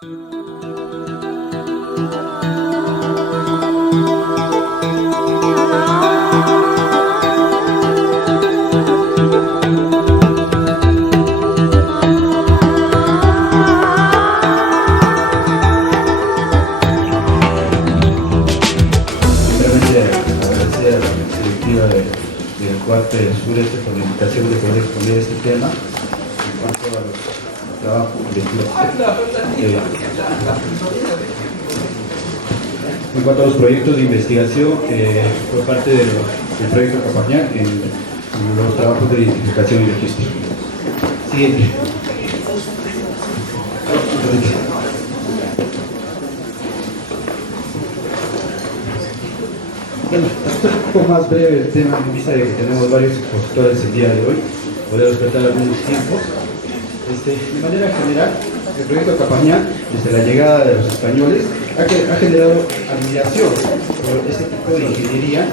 Del Cuarto Sureste por la invitación de poder exponer este tema en cuanto a los trabajos en cuanto a los proyectos de investigación por parte del proyecto Capañán en los trabajos de identificación y registro. Siguiente. Bueno, un poco más breve el tema en vista de que tenemos varios expositores el día de hoy, poder respetar algunos tiempos. De manera general, el proyecto Capañán, desde la llegada de los españoles, ha generado admiración por este tipo de ingeniería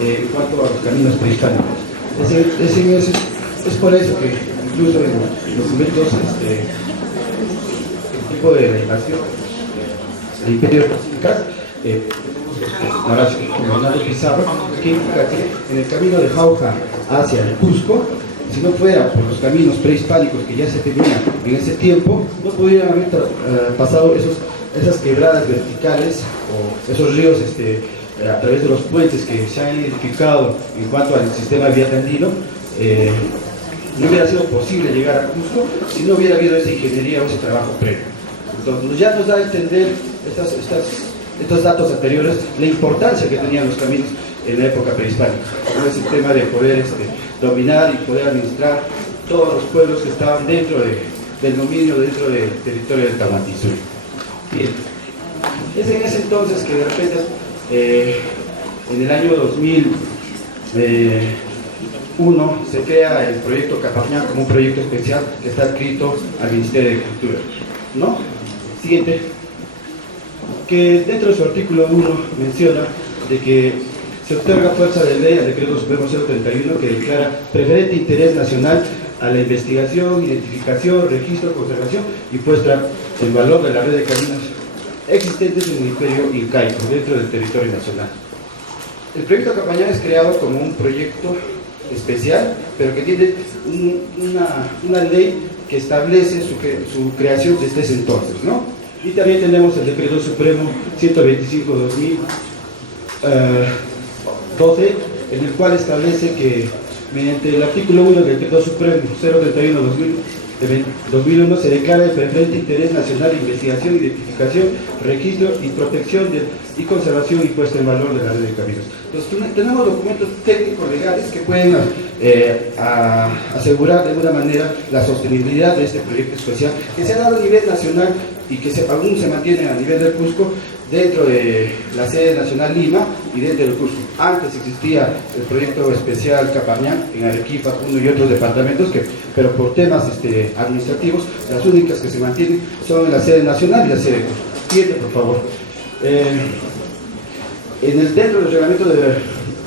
en cuanto a los caminos prehispánicos. Es por eso que incluso en los documentos, el tipo de la invasión del Imperio Incas, Leonardo Pizarro, que indica que en el camino de Jauja hacia el Cusco, si no fuera por los caminos prehispánicos que ya se tenían en ese tiempo, no pudieran haber pasado esas quebradas verticales o esos ríos a través de los puentes que se han identificado en cuanto al sistema vial andino. No hubiera sido posible llegar a Cusco si no hubiera habido esa ingeniería o ese trabajo previo. Entonces ya nos da a entender estos datos anteriores, la importancia que tenían los caminos en la época prehispánica, como es el tema de poder dominar y poder administrar todos los pueblos que estaban dentro del dominio, dentro del territorio del Tahuantinsuyo. Bien, es en ese entonces que de repente, en el año 2001, se crea el proyecto Capañán como un proyecto especial que está adscrito al Ministerio de Cultura, ¿no? Siguiente. Que dentro de su artículo 1 menciona de que se otorga fuerza de ley al Decreto Supremo 031 que declara preferente interés nacional a la investigación, identificación, registro, conservación y puesta en valor de la red de caminos existentes en el imperio incaico dentro del territorio nacional. El proyecto Capañán es creado como un proyecto especial, pero que tiene una ley que establece su creación desde ese entonces, ¿no? Y también tenemos el Decreto Supremo 125/2012, en el cual establece que mediante el artículo 1 del Decreto Supremo 031/2001 se declara el preferente interés nacional de investigación, identificación, registro y protección y conservación y puesta en valor de la red de caminos. Entonces tenemos documentos técnicos legales que pueden asegurar de alguna manera la sostenibilidad de este proyecto especial que se ha dado a nivel nacional y que aún se mantiene a nivel del Cusco dentro de la sede nacional Lima y dentro del Cusco. Antes existía el proyecto especial Capañán en Arequipa, Puno y otros departamentos, pero por temas administrativos, las únicas que se mantienen son la sede nacional y la sede Cusco. Siguiente, por favor. Dentro del reglamento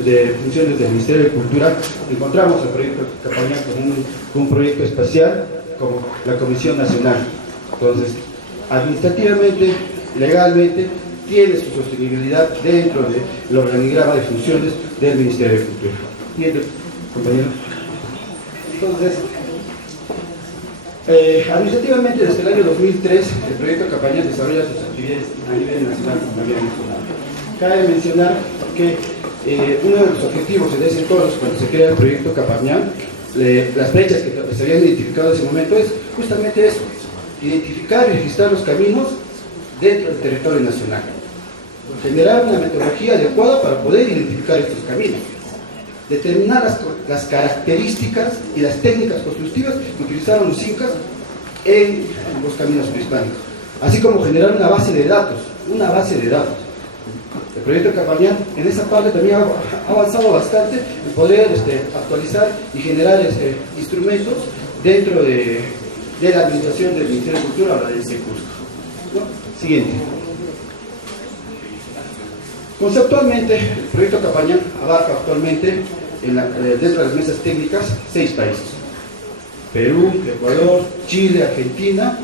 de funciones del Ministerio de Cultura encontramos el proyecto Capañán como un proyecto especial, como la Comisión Nacional. Entonces, administrativamente, legalmente, tiene su sostenibilidad dentro del organigrama de funciones del Ministerio de Cultura. Siguiente, compañero. Entonces, administrativamente, desde el año 2003, el proyecto Capañán desarrolla sus actividades a nivel nacional como había mencionado. Cabe mencionar que uno de los objetivos en ese entonces, cuando se crea el proyecto Capañán, las fechas que se habían identificado en ese momento es justamente eso: identificar y registrar los caminos dentro del territorio nacional, generar una metodología adecuada para poder identificar estos caminos, determinar las características y las técnicas constructivas que utilizaron los incas en los caminos prehispánicos, así como generar una base de datos. El proyecto Capañán en esa parte también ha avanzado bastante en poder actualizar y generar instrumentos dentro de la administración del Ministerio de Cultura o la del Cusco, ¿no? Siguiente. Conceptualmente, el proyecto Capañán abarca actualmente dentro de las mesas técnicas 6 países: Perú, Ecuador, Chile, Argentina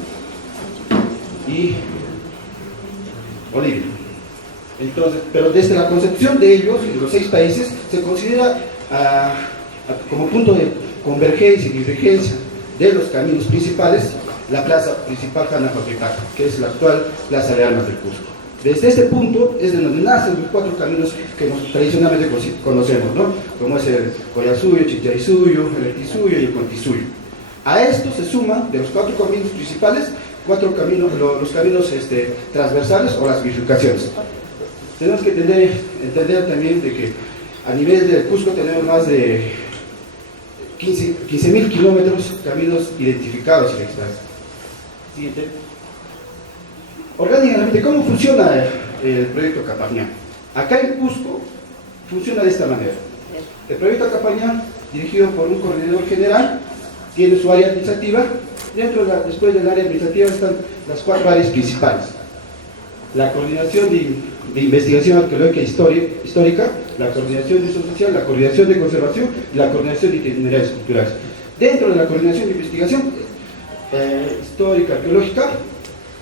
y Bolivia. Entonces, pero desde la concepción de ellos, de los 6 países, se considera como punto de convergencia y divergencia de los caminos principales la plaza principal Jana Papecaca, que es la actual Plaza de Armas del Cusco. Desde este punto es de donde nacen los 4 caminos que tradicionalmente conocemos, ¿no? Como es el Collasuyo, Chicharisuyo, el Equisuyo y el Contisuyo. A esto se suman, de los 4 caminos principales, 4 caminos, los caminos transversales o las bifurcaciones. Tenemos que entender también de que a nivel del Cusco tenemos más de 15.000 kilómetros de caminos identificados y registrados. Siguiente. Orgánicamente, ¿cómo funciona el proyecto Capañán? Acá en Cusco funciona de esta manera. El proyecto Capañán, dirigido por un coordinador general, tiene su área administrativa. Después del área administrativa están las 4 áreas principales: la coordinación de investigación arqueológica e histórica, la coordinación de uso social, la coordinación de conservación y la coordinación de itinerarios culturales. Dentro de la coordinación de investigación histórica, arqueológica,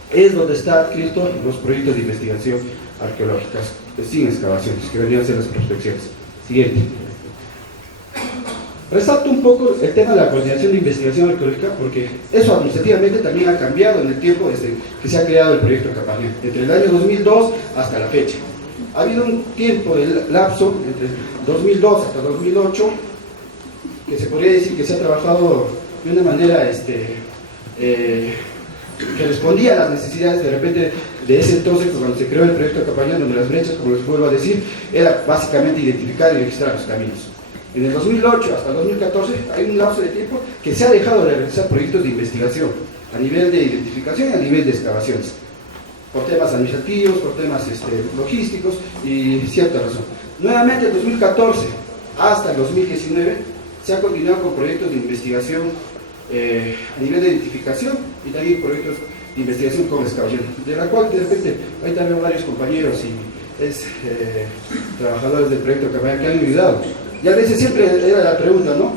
es donde están adscritos los proyectos de investigación arqueológicas sin excavaciones, que vendrían a ser las prospecciones. Siguiente. Resalto un poco el tema de la coordinación de investigación arqueológica, porque eso administrativamente también ha cambiado en el tiempo desde que se ha creado el proyecto Capañán, entre el año 2002 hasta la fecha. Ha habido un tiempo de lapso entre 2002 hasta 2008 que se podría decir que se ha trabajado de una manera que respondía a las necesidades de repente de ese entonces, cuando se creó el proyecto Capañán, donde las brechas, como les vuelvo a decir, era básicamente identificar y registrar los caminos. En el 2008 hasta el 2014 hay un lapso de tiempo que se ha dejado de realizar proyectos de investigación a nivel de identificación y a nivel de excavaciones, por temas administrativos, por temas logísticos y cierta razón. Nuevamente, en 2014 hasta el 2019 se ha continuado con proyectos de investigación a nivel de identificación y también proyectos de investigación con excavación, de la cual de repente hay también varios compañeros y trabajadores del proyecto que han ayudado. Y a veces siempre era la pregunta, ¿no?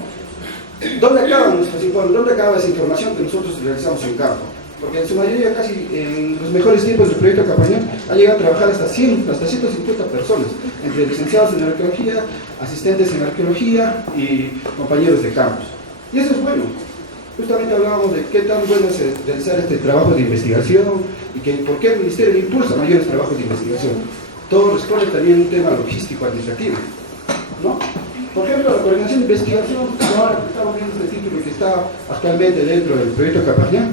¿Dónde acaban nuestros informes? ¿Dónde acaba esa información que nosotros realizamos en campo? Porque en su mayoría, casi en los mejores tiempos del proyecto Capañán, ha llegado a trabajar hasta 150 personas, entre licenciados en arqueología, asistentes en arqueología y compañeros de campus. Y eso es bueno. Justamente hablábamos de qué tan bueno es realizar este trabajo de investigación y que por qué el Ministerio impulsa mayores trabajos de investigación. Todo responde también a un tema logístico administrativo, ¿no? Por ejemplo, la coordinación de investigación, ahora que estamos viendo este título que está actualmente dentro del proyecto Capañán,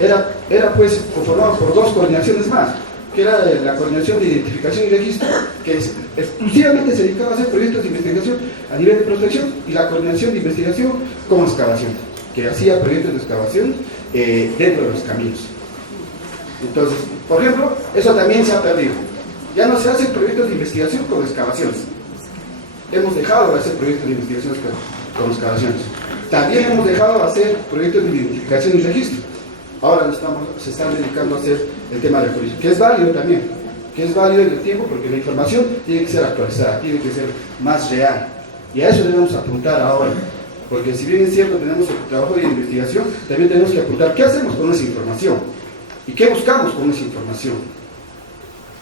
era pues conformado por 2 coordinaciones más, que era la coordinación de identificación y registro, que exclusivamente se dedicaba a hacer proyectos de investigación a nivel de prospección, y la coordinación de investigación con excavación, que hacía proyectos de excavación dentro de los caminos. Entonces, por ejemplo, eso también se ha perdido. Ya no se hacen proyectos de investigación con excavaciones. Hemos dejado de hacer proyectos de investigación con excavaciones. También hemos dejado de hacer proyectos de identificación y registro. Ahora se están dedicando a hacer el tema de la coordinación, que es válido también, que es válido en el tiempo, porque la información tiene que ser actualizada, tiene que ser más real. Y a eso debemos apuntar ahora. Porque si bien es cierto, tenemos el trabajo de investigación, también tenemos que apuntar qué hacemos con esa información y qué buscamos con esa información,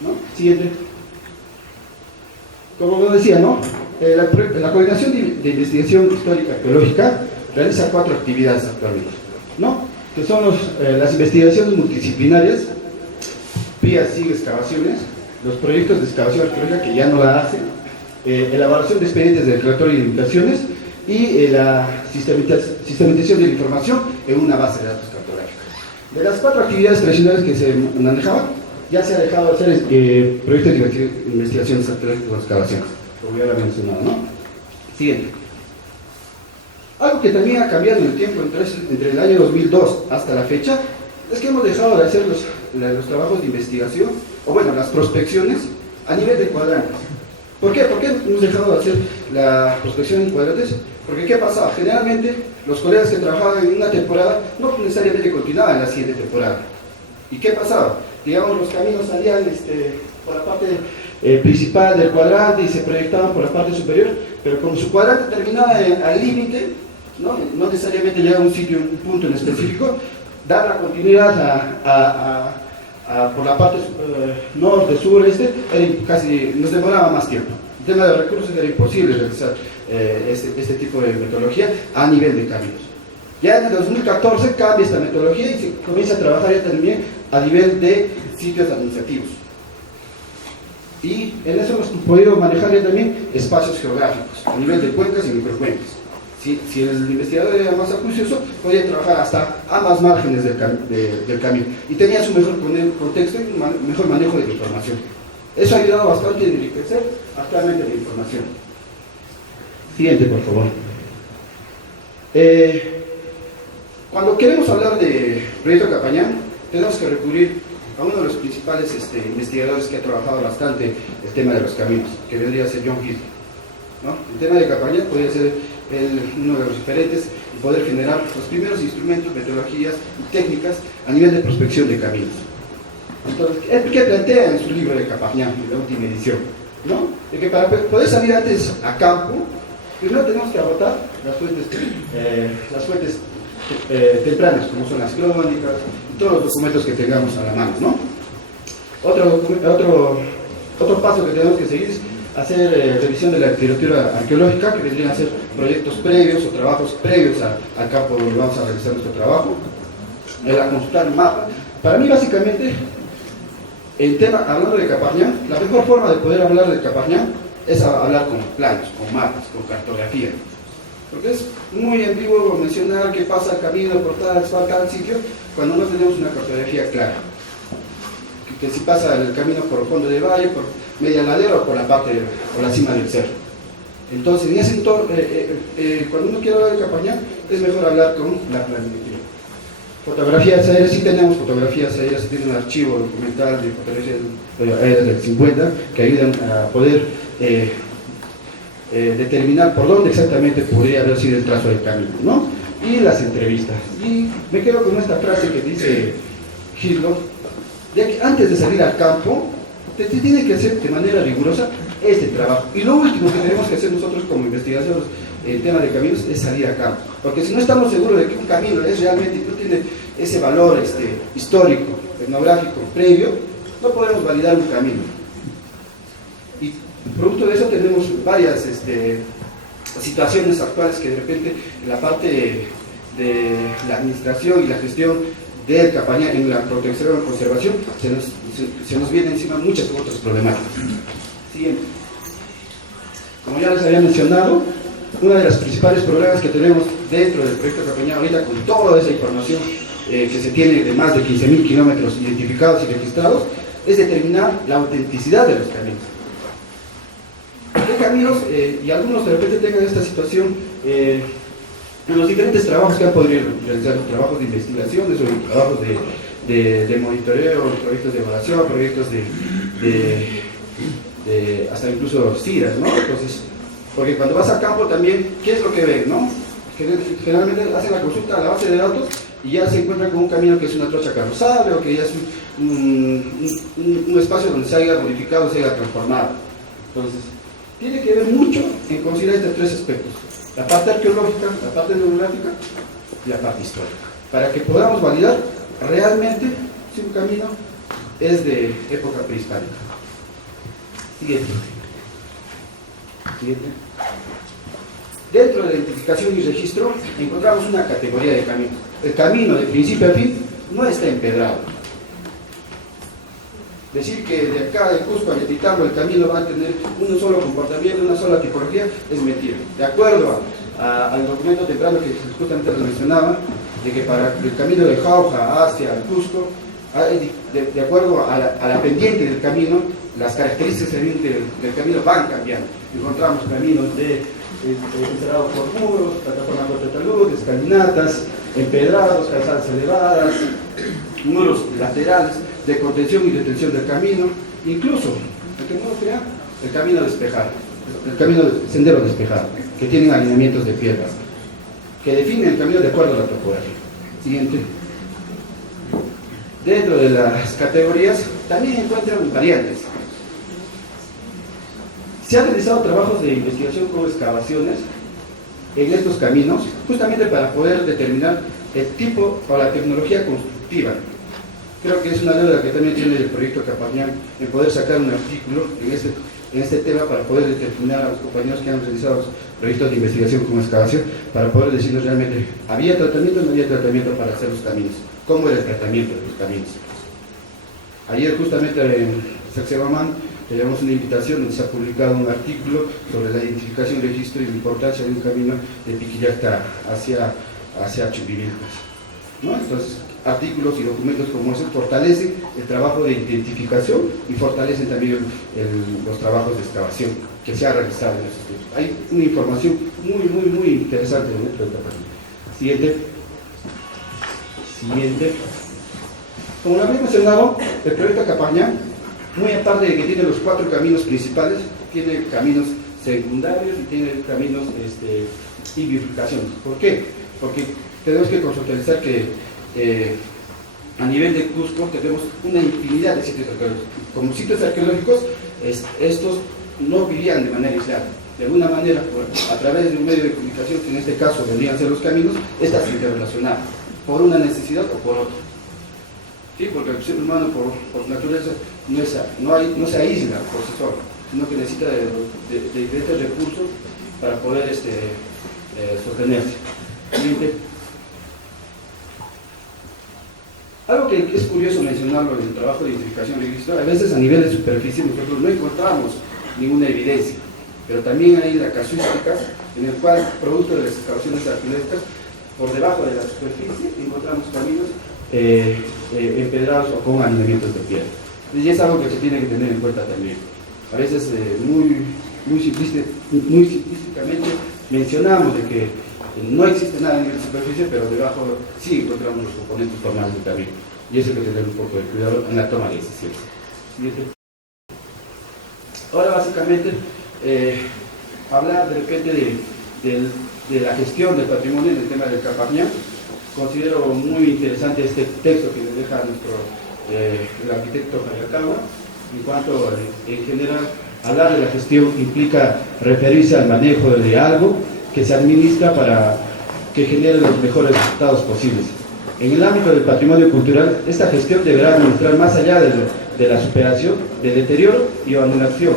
¿no? Siguiente. Como lo decía, ¿no? La coordinación de investigación histórica arqueológica realiza 4 actividades actualmente, ¿no? Que son las investigaciones multidisciplinarias, PIA, SIG, excavaciones, los proyectos de excavación arqueológica que ya no la hacen, elaboración de expedientes de declaratoria y limitaciones, y la sistematización de la información en una base de datos cartográfica. De las 4 actividades tradicionales que se manejaban, ya se ha dejado de hacer proyectos de investigación arqueológica con excavaciones, como ya lo he mencionado, ¿no? Siguiente. Algo que también ha cambiado en el tiempo entre el año 2002 hasta la fecha es que hemos dejado de hacer los trabajos de investigación, o bueno, las prospecciones a nivel de cuadrantes. ¿Por qué? ¿Por qué hemos dejado de hacer la prospección en cuadrantes? Porque ¿qué pasaba? Generalmente los colegas que trabajaban en una temporada no necesariamente continuaban en la siguiente temporada. ¿Y qué pasaba? Digamos, los caminos salían por la parte principal del cuadrante y se proyectaban por la parte superior, pero como su cuadrante terminaba al límite, no necesariamente llegaba a un sitio, un punto en específico, dar la continuidad por la parte norte, sur, casi nos demoraba más tiempo. El tema de recursos era imposible realizar este tipo de metodología a nivel de caminos. Ya en el 2014 cambia esta metodología y se comienza a trabajar ya también a nivel de sitios administrativos. Y en eso hemos podido manejar ya también espacios geográficos, a nivel de cuencas y microcuencas. Si el investigador era más acucioso, podía trabajar hasta ambas márgenes del camino y tenía su mejor contexto y un mejor manejo de la información. Eso ha ayudado bastante a enriquecer actualmente la información. Siguiente, por favor. Cuando queremos hablar de Proyecto Capañán, tenemos que recurrir a uno de los principales investigadores que ha trabajado bastante el tema de los caminos, que vendría a ser John Hill, ¿no? El tema de Capañán podría ser uno de los referentes y poder generar los primeros instrumentos, metodologías y técnicas a nivel de prospección de caminos. Entonces, ¿qué plantea en su libro de Capañán, en la última edición? ¿No? De que para poder salir antes a campo, primero tenemos que agotar las fuentes tempranas, como son las crónicas y todos los documentos que tengamos a la mano, ¿no? Otro paso que tenemos que seguir es hacer revisión de la literatura arqueológica, que vendrían a ser proyectos previos o trabajos previos al campo donde vamos a realizar nuestro trabajo, a consultar un mapa. Para mí, básicamente, hablando de Capañán, la mejor forma de poder hablar de Capañán es hablar con planos, con mapas, con cartografía. Porque es muy ambiguo mencionar qué pasa el camino por tal sitio cuando no tenemos una cartografía clara. Que si pasa el camino por el fondo del valle, por media ladera o por la cima del cerro. Entonces, en ese entorno, cuando uno quiere hablar de Capañán, es mejor hablar con la planimetría. Fotografías aéreas, sí tenemos fotografías aéreas, se tiene un archivo documental de fotografías aéreas del 50 que ayudan a poder determinar por dónde exactamente podría haber sido el trazo del camino, ¿no? Y las entrevistas. Y me quedo con esta frase que dice Hitler, de que antes de salir al campo, te tiene que hacer de manera rigurosa este trabajo. Y lo último que tenemos que hacer nosotros como investigadores en tema de caminos es salir a campo. Porque si no estamos seguros de que un camino es realmente, no tiene ese valor histórico, etnográfico, previo, no podemos validar un camino. Y producto de eso tenemos varias situaciones actuales que de repente en la parte de la administración y la gestión del Capañán en la protección y conservación se nos vienen encima muchas otras problemáticas. Siguiente. Como ya les había mencionado, uno de los principales problemas que tenemos dentro del proyecto Capañán ahorita, con toda esa información que se tiene de más de 15.000 kilómetros identificados y registrados, es determinar la autenticidad de los caminos. Hay caminos, y algunos de repente tengan esta situación, en los diferentes trabajos que han podido realizar, trabajos de investigación, trabajos de monitoreo, proyectos de evaluación, proyectos de hasta incluso CIRAS, ¿no? Entonces, porque cuando vas a campo también, ¿qué es lo que ven, no? Generalmente hacen la consulta a la base de datos y ya se encuentran con un camino que es una trocha carrozable o que ya es un espacio donde se haya modificado, se haya transformado. Entonces, tiene que ver mucho en considerar estos tres aspectos: la parte arqueológica, la parte etnográfica y la parte histórica, para que podamos validar realmente si un camino es de época prehispánica. Siguiente. Dentro de la identificación y registro encontramos una categoría de caminos. El camino de principio a fin no está empedrado. Decir que de acá de Cusco a Yetitango el camino va a tener un solo comportamiento, una sola tipología, es mentira. De acuerdo al documento temprano que justamente les mencionaba, de que para el camino de Jauja hacia el Cusco, de acuerdo a la pendiente del camino, las características del camino van cambiando. Encontramos caminos encerrados por muros, plataformas de talud, escalinatas, empedrados, calzadas elevadas, muros laterales de contención y detención del camino, incluso, el camino despejado, el camino de sendero despejado, que tienen alineamientos de piedras, que definen el camino de acuerdo a la topografía. Siguiente. Dentro de las categorías también encuentran variantes. Se han realizado trabajos de investigación con excavaciones en estos caminos, justamente para poder determinar el tipo o la tecnología constructiva creo que es una deuda que también tiene el proyecto Capañán en poder sacar un artículo en este tema para poder determinar a los compañeros que han realizado los proyectos de investigación como excavación, para poder decirnos realmente, ¿había tratamiento o no había tratamiento para hacer los caminos? ¿Cómo era el tratamiento de los caminos? Ayer justamente en Sacsayhuamán tenemos una invitación donde se ha publicado un artículo sobre la identificación, registro y la importancia de un camino de Piquillacta hacia Chumbivilcas, ¿no? Entonces, artículos y documentos como esos fortalecen el trabajo de identificación y fortalecen también los trabajos de excavación que se ha realizado en esos tiempos. Hay una información muy interesante dentro de esta página. Siguiente. Como lo había mencionado, el proyecto Capañán, muy aparte de que tiene los 4 caminos principales, tiene caminos secundarios y tiene caminos y bifurcaciones. ¿Por qué? Porque tenemos que conceptualizar que a nivel de Cusco tenemos una infinidad de sitios arqueológicos. Como sitios arqueológicos, estos no vivían de manera aislada. De alguna manera, a través de un medio de comunicación, que en este caso vendrían a ser los caminos, estas se interrelacionaban por una necesidad o por otra. ¿Sí? Porque el ser humano, por naturaleza, no se aísla por sí solo, sino que necesita de diferentes recursos para poder sostenerse. Algo que es curioso mencionarlo en el trabajo de identificación y registro, a veces a nivel de superficie nosotros no encontramos ninguna evidencia, pero también hay la casuística en el cual, producto de las excavaciones arqueológicas, por debajo de la superficie encontramos caminos empedrados o con alineamientos de piedra. Y es algo que se tiene que tener en cuenta también. A veces muy simplísticamente mencionamos de que no existe nada en la superficie, pero debajo sí encontramos los componentes formales del camino. Y eso hay que tener un poco de cuidado en la toma de decisiones. Ahora básicamente hablar de repente de la gestión del patrimonio en el tema del Capañán. Considero muy interesante este texto que nos deja el arquitecto Hayakawa. En cuanto, en general, hablar de la gestión implica referirse al manejo de algo que se administra para que genere los mejores resultados posibles. En el ámbito del patrimonio cultural, esta gestión deberá administrar más allá de la superación, del deterioro y abandonación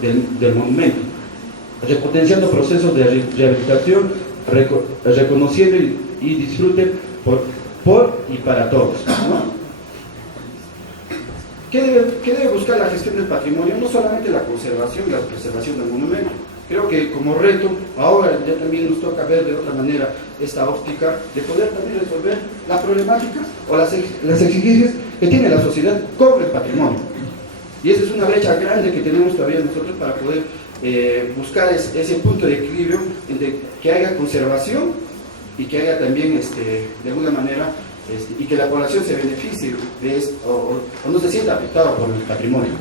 del monumento, repotenciando procesos de rehabilitación, reconociendo y disfrute por y para todos, ¿no? ¿Qué debe buscar la gestión del patrimonio? No solamente la conservación y la preservación del monumento. Creo que como reto, ahora ya también nos toca ver de otra manera esta óptica de poder también resolver las problemáticas o las exigencias que tiene la sociedad con el patrimonio. Y esa es una brecha grande que tenemos todavía nosotros para poder buscar ese punto de equilibrio entre que haya conservación y que haya también, de alguna manera, y que la población se beneficie de esto, o no se sienta afectada por el patrimonio.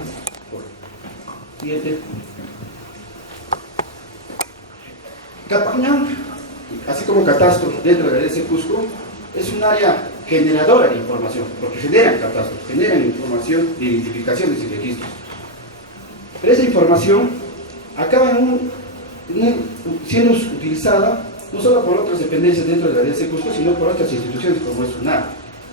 Siguiente. Capañán, así como Catastro dentro de la DDC Cusco, es un área generadora de información, porque generan catastros, generan información de identificaciones y registros. Pero esa información acaba siendo utilizada no solo por otras dependencias dentro de la DDC Cusco, sino por otras instituciones como es SUNAR,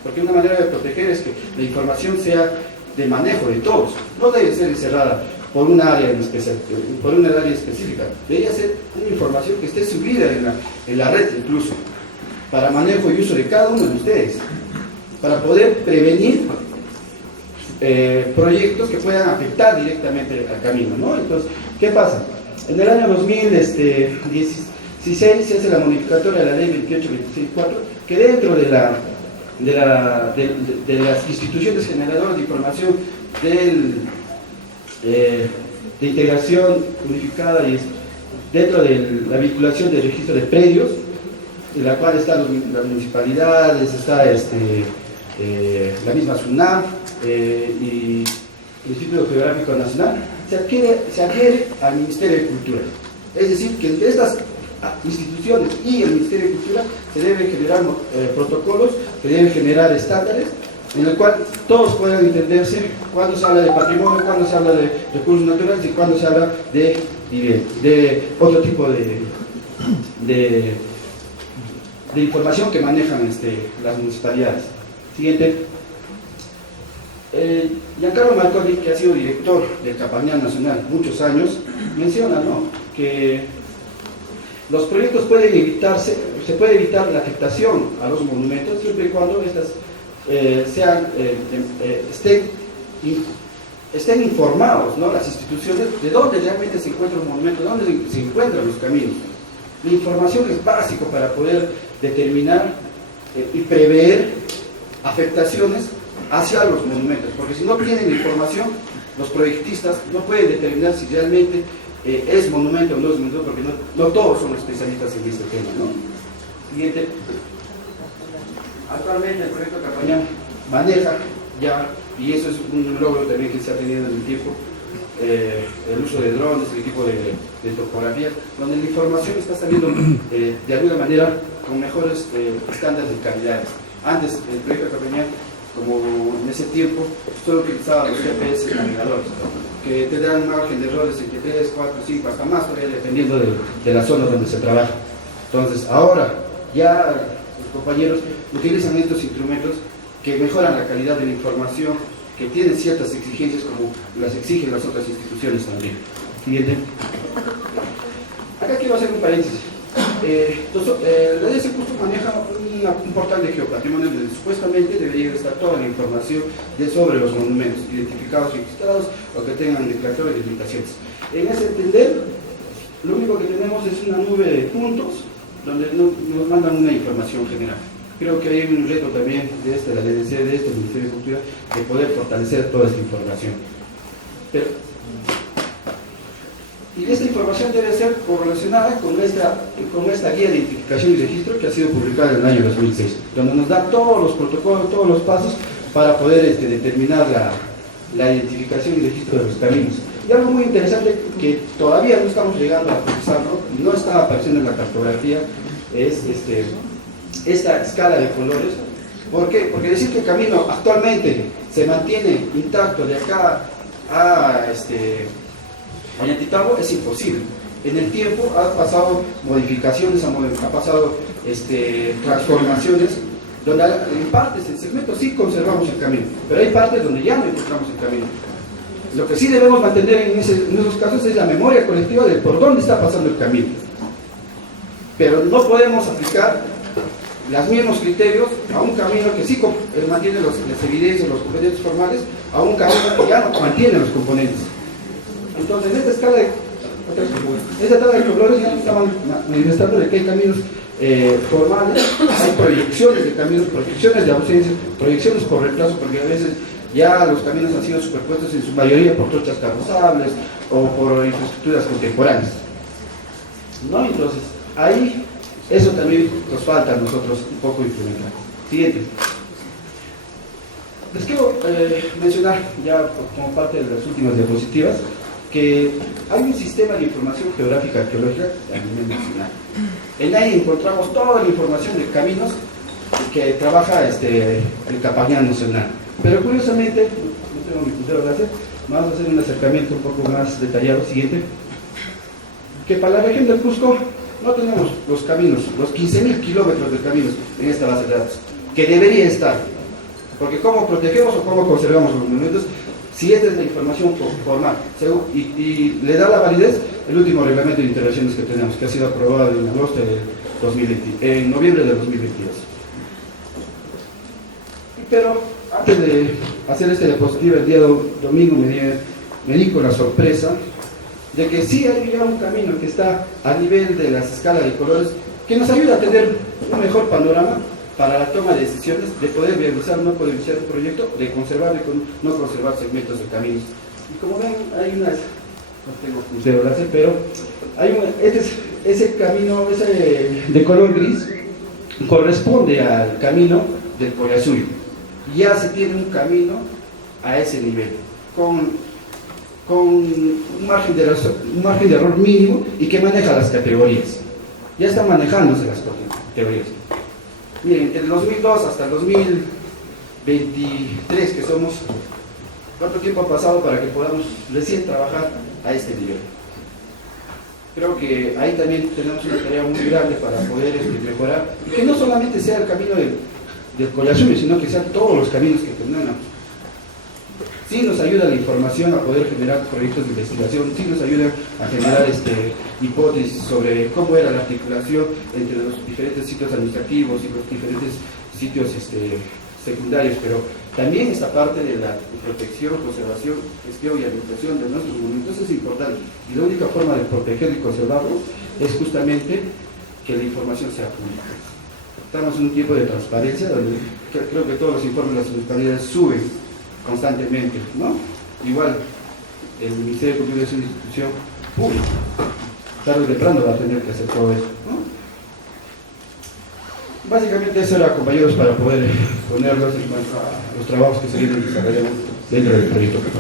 porque una manera de proteger es que la información sea de manejo de todos, no debe ser encerrada por una área específica, debería ser una información que esté subida en la red incluso, para manejo y uso de cada uno de ustedes, para poder prevenir proyectos que puedan afectar directamente al camino, ¿no? Entonces, ¿qué pasa? En el año 2016 se hace la modificatoria de la ley 2826-4, que dentro de las instituciones generadoras de información de integración unificada y dentro de la vinculación del registro de predios, en la cual están las municipalidades, está la misma SUNAM y el Instituto Geográfico Nacional, se adhiere al Ministerio de Cultura. Es decir, que entre estas instituciones y el Ministerio de Cultura se deben generar protocolos, se deben generar estándares en el cual todos puedan entenderse cuando se habla de patrimonio, cuando se habla de recursos naturales y cuando se habla de otro tipo de información que manejan las municipalidades. Siguiente. Giancarlo Marconi, que ha sido director del Campañal Nacional muchos años, menciona, ¿no?, que los proyectos pueden evitarse, se puede evitar la afectación a los monumentos siempre y cuando estas estén informados, ¿no?, las instituciones, de dónde realmente se encuentra un monumento, dónde se encuentran los caminos. La información es básico para poder determinar y prever afectaciones hacia los monumentos, porque si no tienen información, los proyectistas no pueden determinar si realmente es monumento o no es monumento, porque no todos son especialistas en este tema, ¿no? Siguiente. Actualmente el proyecto Campañal maneja ya, y eso es un logro también que se ha tenido en el tiempo, el uso de drones, el equipo de topografía, donde la información está saliendo de alguna manera con mejores estándares de calidad. Antes el proyecto Campañal, como en ese tiempo, solo utilizaba los GPS navegadores, que te dan un margen de errores entre 3, 4, 5, hasta más todavía, dependiendo de la zona donde se trabaja. Entonces, ahora ya los compañeros utilizan estos instrumentos que mejoran la calidad de la información, que tienen ciertas exigencias como las exigen las otras instituciones también. Siguiente. Acá quiero hacer un paréntesis. La DES Cusco maneja un portal de geopatrimonio donde supuestamente debería estar toda la información sobre los monumentos identificados y registrados o que tengan declaratoria de limitaciones. En ese entender, lo único que tenemos es una nube de puntos donde nos mandan una información general. Creo que hay un reto también de la DDC, de el Ministerio de Cultura, de poder fortalecer toda esta información. Y esta información debe ser correlacionada con esta guía de identificación y registro que ha sido publicada en el año 2006, donde nos da todos los protocolos, todos los pasos para poder determinar la identificación y registro de los caminos. Y algo muy interesante que todavía no estamos llegando a utilizarlo, no está apareciendo en la cartografía, es esta escala de colores. ¿Por qué? Porque decir que el camino actualmente se mantiene intacto de acá a Ollantaytambo es imposible. En el tiempo ha pasado modificaciones, ha pasado transformaciones, donde en partes, en segmentos sí conservamos el camino, pero hay partes donde ya no encontramos el camino. Lo que sí debemos mantener en esos casos es la memoria colectiva de por dónde está pasando el camino. Pero no podemos aplicar los mismos criterios a un camino que sí mantiene las evidencias, los componentes formales, a un camino que ya no mantiene los componentes. Entonces, en esta escala de colores ya estaban manifestando de que hay caminos formales, hay proyecciones de caminos, proyecciones de ausencia, proyecciones por reemplazo, porque a veces ya los caminos han sido superpuestos en su mayoría por trochas carrozables o por infraestructuras contemporáneas, ¿no? Entonces, ahí eso también nos falta a nosotros un poco implementar. Siguiente. Les quiero mencionar ya como parte de las últimas diapositivas que hay un sistema de información geográfica arqueológica a nivel nacional. En ahí encontramos toda la información de caminos que trabaja el Campañal Nacional. Pero curiosamente, no tengo mi puntero láser, vamos a hacer un acercamiento un poco más detallado. Siguiente. Que para la región del Cusco no tenemos los caminos, los 15.000 kilómetros de caminos en esta base de datos, que debería estar. Porque ¿cómo protegemos o cómo conservamos los monumentos? Si esta es la información formal y le da la validez el último reglamento de intervenciones que tenemos, que ha sido aprobado en noviembre de 2022. Pero antes de hacer esta diapositiva el día domingo me di con la sorpresa de que sí hay ya un camino que está a nivel de las escalas de colores que nos ayuda a tener un mejor panorama para la toma de decisiones, de poder viabilizar o no poder iniciar un proyecto, de conservar o no conservar segmentos de caminos. Y como ven, hay unas, no tengo puntero láser, pero hay ese camino de color gris corresponde al camino del Collasuyo. Ya se tiene un camino a ese nivel, con un margen de error mínimo y que maneja las categorías. Ya están manejándose las categorías. Miren, entre el 2002 hasta el 2023 que somos, ¿cuánto tiempo ha pasado para que podamos recién trabajar a este nivel? Creo que ahí también tenemos una tarea muy grande para poder mejorar, y que no solamente sea el camino del Collasuyo, sino que sean todos los caminos que tenemos. Sí nos ayuda la información a poder generar proyectos de investigación, sí nos ayuda a generar hipótesis sobre cómo era la articulación entre los diferentes sitios administrativos y los diferentes sitios secundarios, pero también esta parte de la protección, conservación, gestión y administración de nuestros monumentos es importante, y la única forma de protegerlo y conservarlo es justamente que la información sea pública. Estamos en un tiempo de transparencia donde creo que todos los informes de las municipalidades suben constantemente, ¿no? Igual, el Ministerio de Cultura es una institución pública, tarde o temprano va a tener que hacer todo eso, ¿no? Básicamente eso era, compañeros, para poder ponerlos en cuanto a los trabajos que se vienen desarrollando dentro del proyecto que